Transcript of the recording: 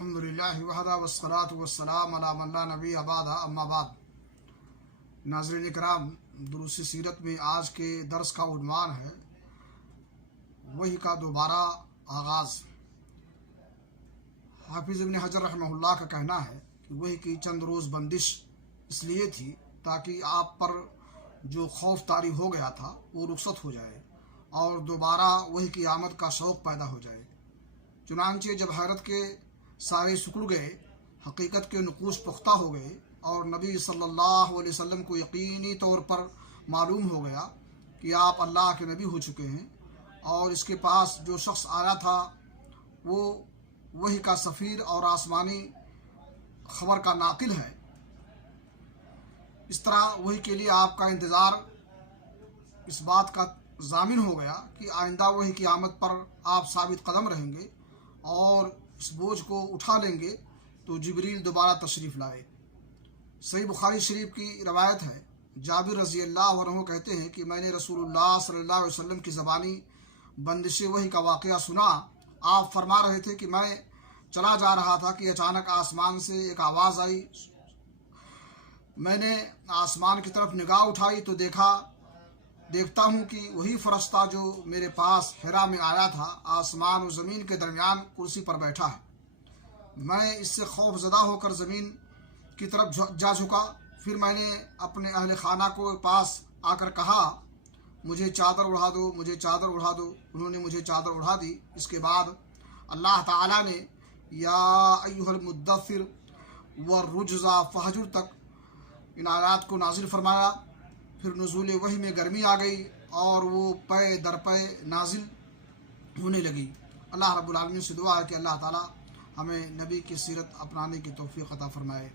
الحمدللہ وحدہ والصلاة والسلام علی من لا نبی بعد اما بعد۔ ناظرین کرام، دروس سیرت میں آج کے درس کا عنوان ہے وحی کا دوبارہ آغاز۔ حافظ ابن حجر رحمہ اللہ کا کہنا ہے کہ وحی کی چند روز بندش اس لیے تھی تاکہ آپ پر جو خوف طاری ہو گیا تھا وہ رخصت ہو جائے اور دوبارہ وحی کی آمد کا شوق پیدا ہو جائے۔ چنانچہ جب حیرت کے سارے سکڑ گئے، حقیقت کے نقوش پختہ ہو گئے اور نبی صلی اللہ علیہ وسلم کو یقینی طور پر معلوم ہو گیا کہ آپ اللہ کے نبی ہو چکے ہیں اور اس کے پاس جو شخص آیا تھا وہ وحی کا سفیر اور آسمانی خبر کا ناقل ہے، اس طرح وحی کے لیے آپ کا انتظار اس بات کا ضامن ہو گیا کہ آئندہ وحی کی آمد پر آپ ثابت قدم رہیں گے اور اس بوجھ کو اٹھا لیں گے تو جبریل دوبارہ تشریف لائے۔ صحیح بخاری شریف کی روایت ہے، جابر رضی اللہ عنہ کہتے ہیں کہ میں نے رسول اللہ صلی اللہ علیہ وسلم کی زبانی بندش وحی کا واقعہ سنا۔ آپ فرما رہے تھے کہ میں چلا جا رہا تھا کہ اچانک آسمان سے ایک آواز آئی۔ میں نے آسمان کی طرف نگاہ اٹھائی تو دیکھتا ہوں کہ وہی فرشتہ جو میرے پاس حرا میں آیا تھا آسمان و زمین کے درمیان کرسی پر بیٹھا ہے۔ میں اس سے خوف زدہ ہو کر زمین کی طرف جا جھکا، پھر میں نے اپنے اہل خانہ کو پاس آ کر کہا مجھے چادر اڑا دو، مجھے چادر اڑا دو۔ انہوں نے مجھے چادر اڑا دی۔ اس کے بعد اللہ تعالیٰ نے یا ایھا المدثر والرجز فہجر تک ان آیات کو نازل فرمایا۔ پھر نزول وحی میں گرمی آ گئی اور وہ پے در پے نازل ہونے لگی۔ اللہ رب العالمین سے دعا ہے کہ اللہ تعالیٰ ہمیں نبی کی سیرت اپنانے کی توفیق عطا فرمائے۔